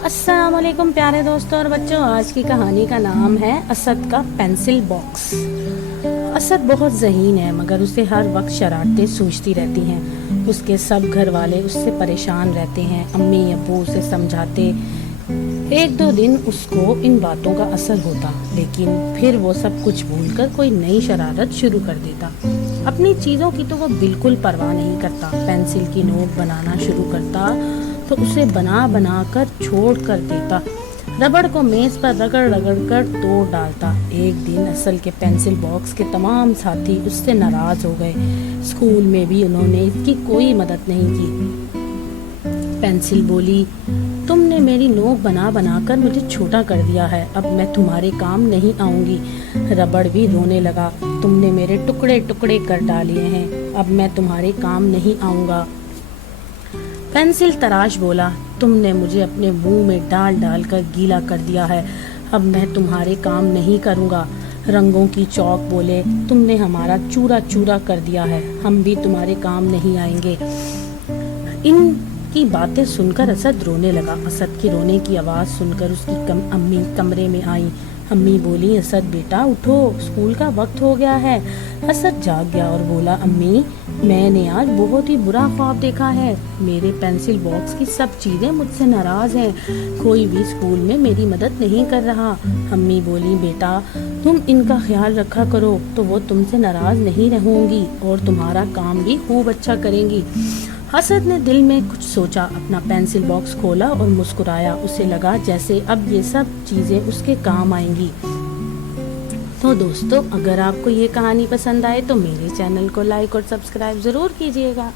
अस्सलाम वालेकुम प्यारे दोस्तों और बच्चों। आज की कहानी का नाम है असद का पेंसिल बॉक्स। असद बहुत ज़हीन है मगर उसे हर वक्त शरारतें सूझती रहती हैं। उसके सब घर वाले उससे परेशान रहते हैं। अम्मी अब्बू उसे समझाते। एक दो दिन उसको इन बातों का असर होता, लेकिन फिर वो सब कुछ भूलकर कोई नई शरारत शुरू कर देता। अपनी चीज़ों की तो वो बिल्कुल परवाह नहीं करता। पेंसिल की नोक बनाना शुरू करता तो उसे बना बना कर छोड़ कर देता। रबड़ को मेज पर रगड़ रगड़ कर तोड़ डालता। एक दिन असल के पेंसिल बॉक्स के तमाम साथी उससे नाराज हो गए। स्कूल में भी उन्होंने इसकी कोई मदद नहीं की। पेंसिल बोली, तुमने मेरी नोक बना बना कर मुझे छोटा कर दिया है, अब मैं तुम्हारे काम नहीं आऊंगी। रबड़ भी रोने लगा, तुमने मेरे टुकड़े टुकड़े कर डाले हैं, अब मैं तुम्हारे काम नहीं आऊंगा। पेंसिल तराश बोला, तुमने मुझे अपने मुंह में डाल डाल कर गीला कर दिया है, अब मैं तुम्हारे काम नहीं करूँगा। रंगों की चौक बोले, तुमने हमारा चूरा चूरा कर दिया है, हम भी तुम्हारे काम नहीं आएंगे। इनकी बातें सुनकर असद रोने लगा। असद की रोने की आवाज़ सुनकर उसकी अम्मी कमरे में आई। अम्मी बोली, असद बेटा उठो, स्कूल का वक्त हो गया है। असद जाग गया और बोला, अम्मी मैंने आज बहुत ही बुरा ख्वाब देखा है। मेरे पेंसिल बॉक्स की सब चीज़ें मुझसे नाराज़ हैं, कोई भी स्कूल में मेरी मदद नहीं कर रहा। अम्मी बोली, बेटा तुम इनका ख्याल रखा करो तो वो तुमसे नाराज़ नहीं रहेंगी और तुम्हारा काम भी खूब अच्छा करेंगी। असद ने दिल में कुछ सोचा, अपना पेंसिल बॉक्स खोला और मुस्कुराया। उसे लगा जैसे अब ये सब चीज़ें उसके काम आएंगी। तो दोस्तों, अगर आपको ये कहानी पसंद आए तो मेरे चैनल को लाइक और सब्सक्राइब ज़रूर कीजिएगा।